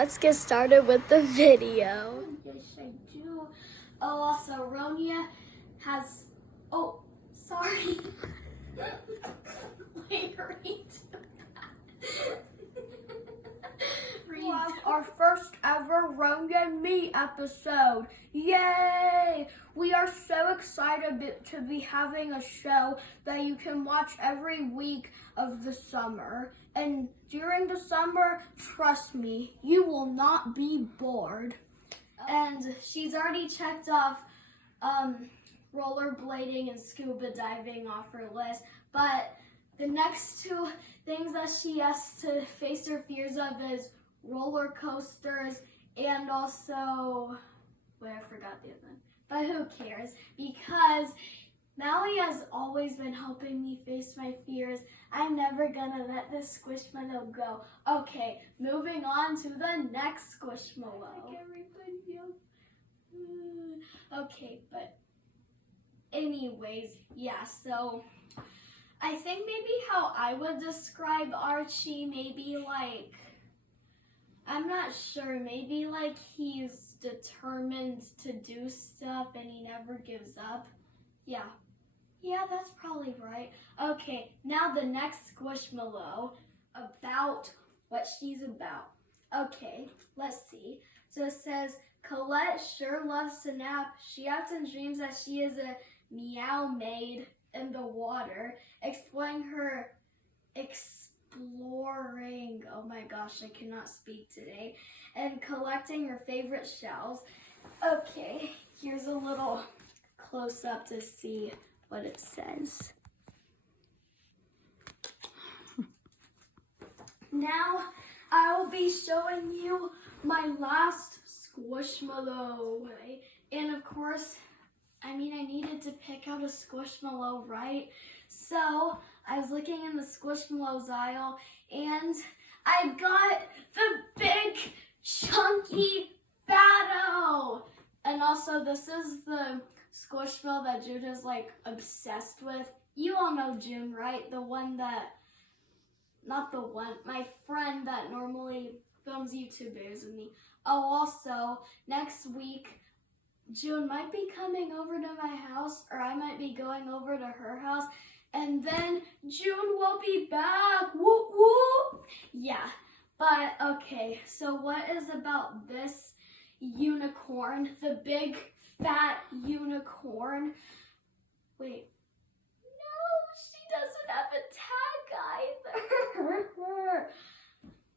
let's get started with the video. Yes, I do. Oh, also, Ronia has... Oh, sorry. Wait, read. Was our first ever Ronia and Me episode. Yay! We are so excited to be having a show that you can watch every week of the summer. And during the summer, trust me, you will not be bored. And she's already checked off rollerblading and scuba diving off her list. But the next two things that she has to face her fears of is roller coasters and also, wait, I forgot the other one. But who cares? Because Mallie has always been helping me face my fears. I'm never gonna let this Squishmallow go. Okay, moving on to the next Squishmallow. Like everybody else. Okay, but anyways, yeah, so I think maybe how I would describe Archie, maybe like, I'm not sure, maybe like he's determined to do stuff and he never gives up. Yeah, that's probably right. Okay, now the next Squishmallow, about what she's about. Okay, let's see. So it says, Colette sure loves to nap. She often dreams that she is a meow maid in the water, exploring, oh my gosh, I cannot speak today, and collecting her favorite shells. Okay, here's a little close up to see what it says. Now, I will be showing you my last Squishmallow. And of course, I needed to pick out a Squishmallow, right? So, I was looking in the Squishmallows aisle and I got the big, chunky Fatto. And also, this is the Squishmallow that Jude is like obsessed with. You all know June, right? The one that, not the one, my friend that normally films YouTube videos with me. Oh, also, next week, June might be coming over to my house, or I might be going over to her house, and then June will be back. Whoop, whoop. Yeah, but okay, so what is about this unicorn, the big fat unicorn? Wait, no, she doesn't have a tag either.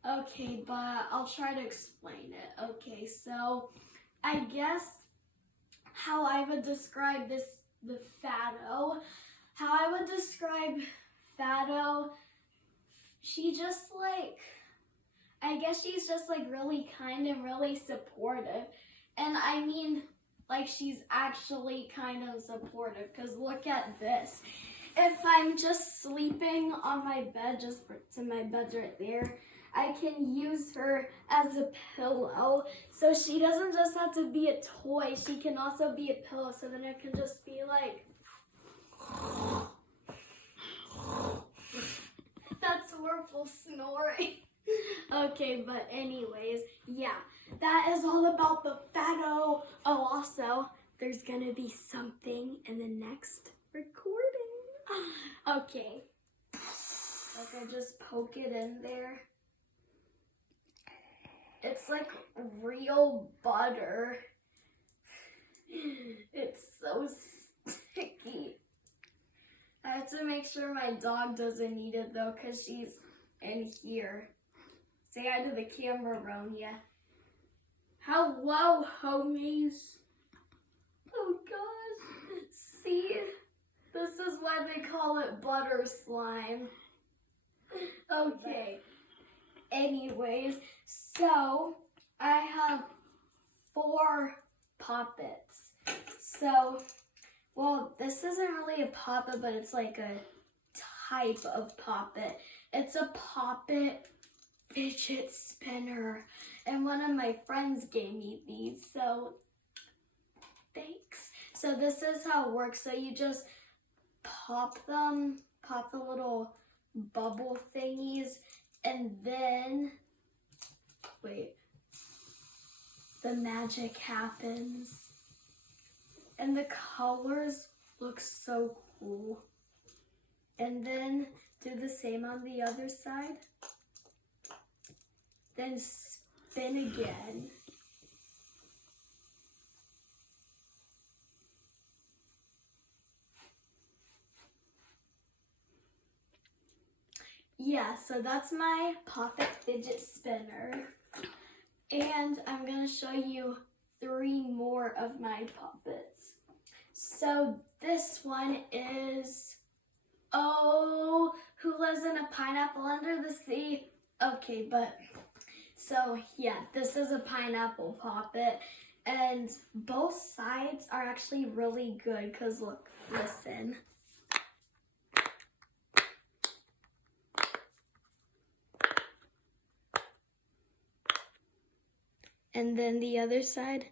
Okay, but I'll try to explain it. Okay, so I guess how I would describe the Fatto. How I would describe Fatto, she just like, I guess she's just like really kind and really supportive. And I mean, like she's actually kind of supportive, because look at this. If I'm just sleeping on my bed, my bed's right there, I can use her as a pillow. So she doesn't just have to be a toy, she can also be a pillow. So then it can just be like, that's horrible snoring. Okay, but anyways, yeah, that is all about the Fatto. Oh, also, there's gonna be something in the next recording. Okay, like I just poke it in there. It's like real butter. It's so sticky. I have to make sure my dog doesn't eat it though, because she's in here. Say hi to the camera, Ronia. Hello, homies. Oh gosh. See? This is why they call it butter slime. Okay. Anyways, so I have 4 poppets. So, well, this isn't really a poppet, but it's like a type of poppet. It's a poppet fidget spinner, and one of my friends gave me these, so thanks. So this is how it works. So you just pop them, pop the little bubble thingies, and then, wait, the magic happens. And the colors look so cool. And then do the same on the other side. Then spin again. Yeah, so that's my Pop-It fidget spinner. And I'm gonna show you 3 more of my Pop-Its. So this one is, oh, who lives in a pineapple under the sea? Okay, but, so yeah, this is a pineapple Pop-It. And both sides are actually really good, because look, listen. And then the other side.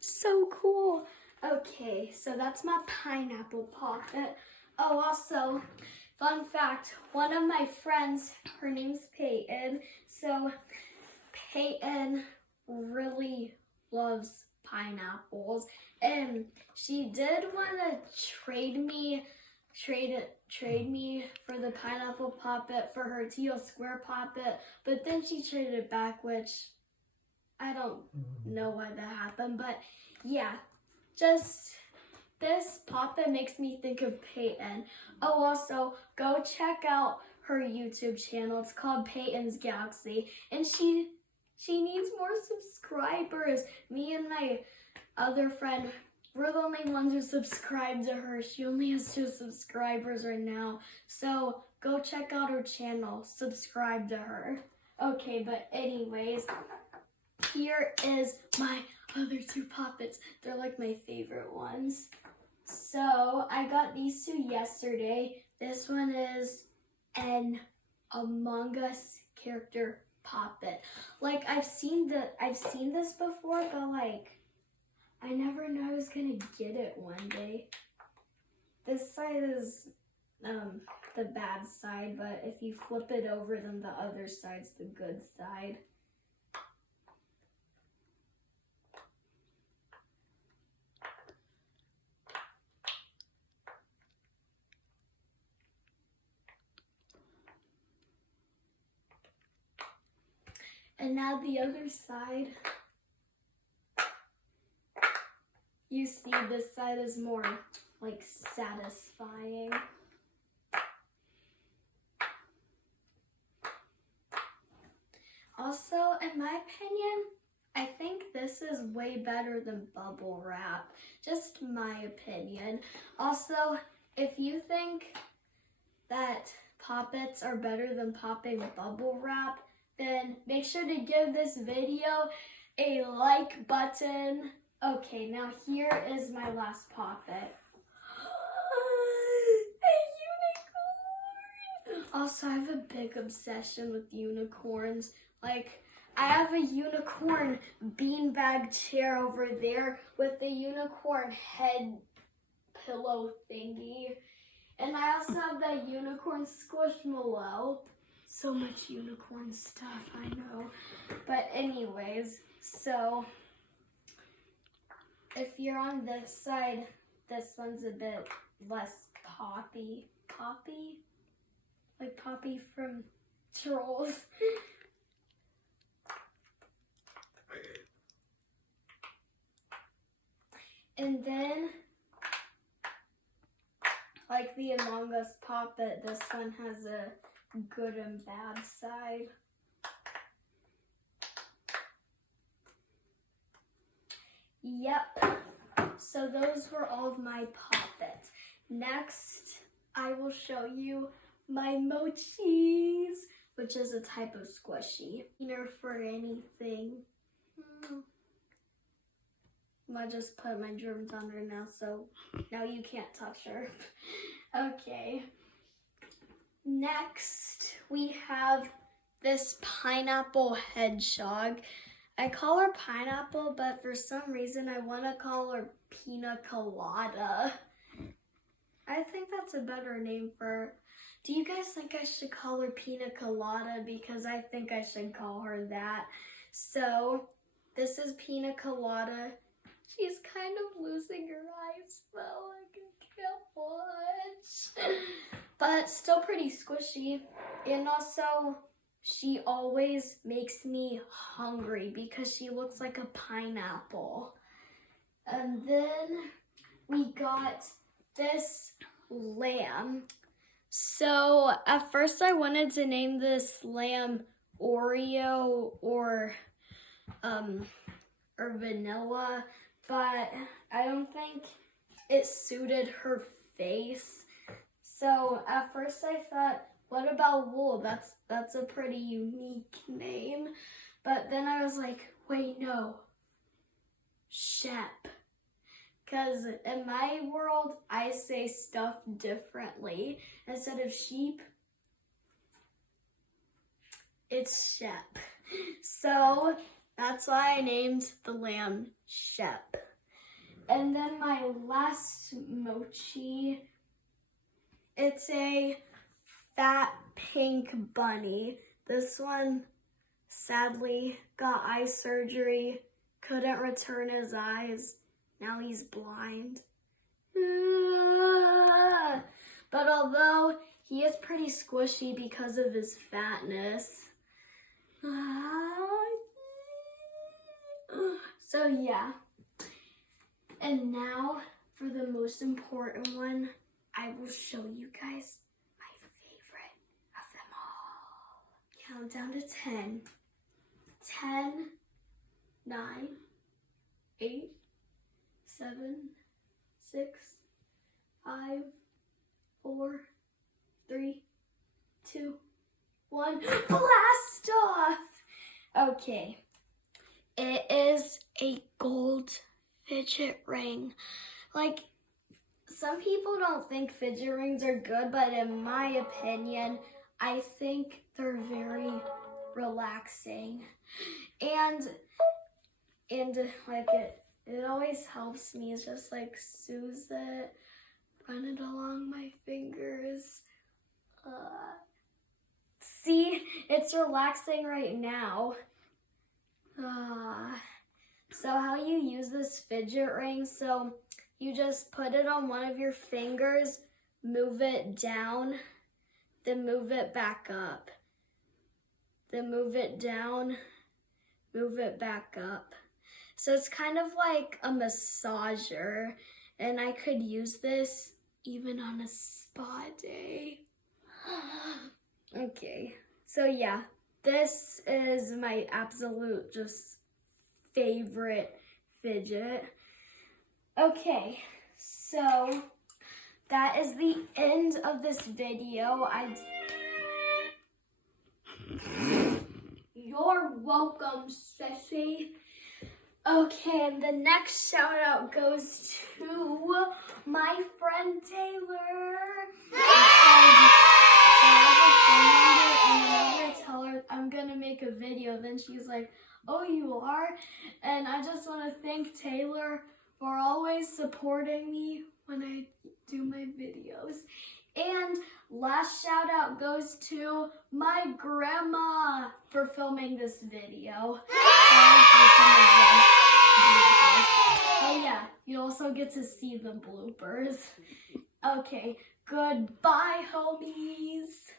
So cool. Okay, so that's my pineapple Pop-It. Oh, also, fun fact, one of my friends, her name's Peyton. So Peyton really loves pineapples, and she did want to trade me for the pineapple Pop-It for her teal square Pop-It, but then she traded it back, which I don't know why that happened, but yeah, just this Pop-It makes me think of Peyton. Oh, also, go check out her YouTube channel. It's called Peyton's Galaxy, and she needs more subscribers. Me and my other friend, we're the only ones who subscribe to her. She only has 2 subscribers right now. So go check out her channel. Subscribe to her. Okay, but anyways, here is my other 2 Pop-Its. They're like my favorite ones. So I got these 2 yesterday. This one is an Among Us character Pop-It. Like I've seen this before, but like I never knew I was gonna get it one day. This side is the bad side, but if you flip it over, then the other side's the good side. And now the other side, you see this side is more like satisfying. Also, in my opinion, I think this is way better than bubble wrap. Just my opinion. Also, if you think that Pop-Its are better than popping bubble wrap, then make sure to give this video a like button. Okay, now here is my last Pop-It. A unicorn! Also, I have a big obsession with unicorns. Like, I have a unicorn beanbag chair over there with the unicorn head pillow thingy. And I also have that unicorn Squishmallow. So much unicorn stuff, I know. But anyways, so if you're on this side, this one's a bit less poppy. Poppy? Like Poppy from Trolls. And then, like the Among Us Pop-It, this one has a good and bad side. Yep, so those were all of my Pop-Its. Next, I will show you my mochis, which is a type of squishy. Cleaner for anything. I just put my germs on her now, so now you can't touch her. Okay. Next, we have this pineapple hedgehog. I call her Pineapple, but for some reason I want to call her Pina Colada. I think that's a better name for her. Do you guys think I should call her Pina Colada? Because I think I should call her that. So, this is Pina Colada. She's kind of losing her eyes though. I can't watch. But still pretty squishy. And also, she always makes me hungry because she looks like a pineapple. And then we got this lamb. So at first I wanted to name this lamb Oreo or vanilla, but I don't think it suited her face. So at first I thought, what about Wool? That's a pretty unique name. But then I was like, wait, no. Shep. Because in my world, I say stuff differently. Instead of sheep, it's Shep. So that's why I named the lamb Shep. And then my last mochi, it's a fat pink bunny. This one sadly got eye surgery, couldn't return his eyes. Now he's blind. But although he is pretty squishy because of his fatness. So yeah. And now for the most important one, I will show you guys my favorite of them all. Count down to 10. 10, 9, 8, 7, 6, 5, 4, 3, 2, 1. Blast off! Okay. It is a gold fidget ring. Like, some people don't think fidget rings are good, but in my opinion, I think they're very relaxing. And like it always helps me. It's just like soothes it, run it along my fingers. See, it's relaxing right now. So how you use this fidget ring, so you just put it on one of your fingers, move it down, then move it back up. Then move it down, move it back up. So it's kind of like a massager, and I could use this even on a spa day. Okay, so yeah, this is my absolute just favorite fidget. Okay, so that is the end of this video. You're welcome, Sissy. Okay, and the next shout out goes to my friend Taylor. So I have a phone number, and whenever I tell her I'm gonna make a video, then she's like, oh, you are? And I just want to thank Taylor for always supporting me when I do my videos. And last shout out goes to my grandma for filming this video. Oh yeah, you also get to see the bloopers. Okay, goodbye, homies.